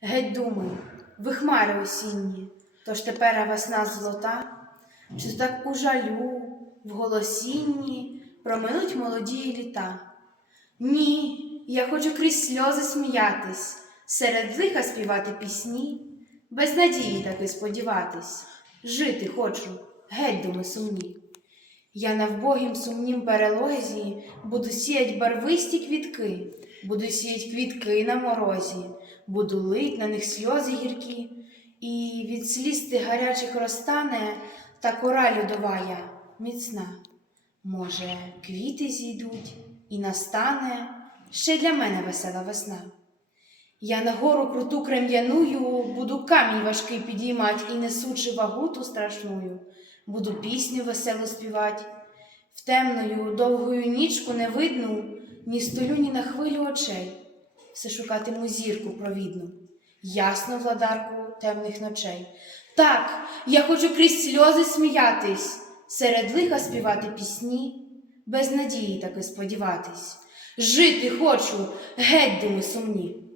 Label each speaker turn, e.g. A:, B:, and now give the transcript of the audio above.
A: Геть думи, ви хмари осінні, тож тепер весна золота, чи так у жалю, в голосінні проминуть молоді літа. Ні, я хочу крізь сльози сміятись, серед лиха співати пісні, без надії таки сподіватись, жити хочу, геть думи сумні. Я на вбогім сумнім перелозі буду сіять барвисті квітки, буду сіять квітки на морозі, буду лить на них сльози гіркі, і від сліз тих гарячих розтане та кора льодовая міцна. Може, квіти зійдуть і настане ще для мене весела весна. Я на гору круту крем'яную, буду камінь важкий підіймать і несучи вагу ту страшную, буду пісню веселу співать. В темною довгою нічку не видну, ні столю, ні на хвилю очей, все шукатиму зірку провідну, ясну владарку темних ночей. Так, я хочу крізь сльози сміятись, серед лиха співати пісні, без надії таки сподіватись. Жити хочу, геть думи сумні.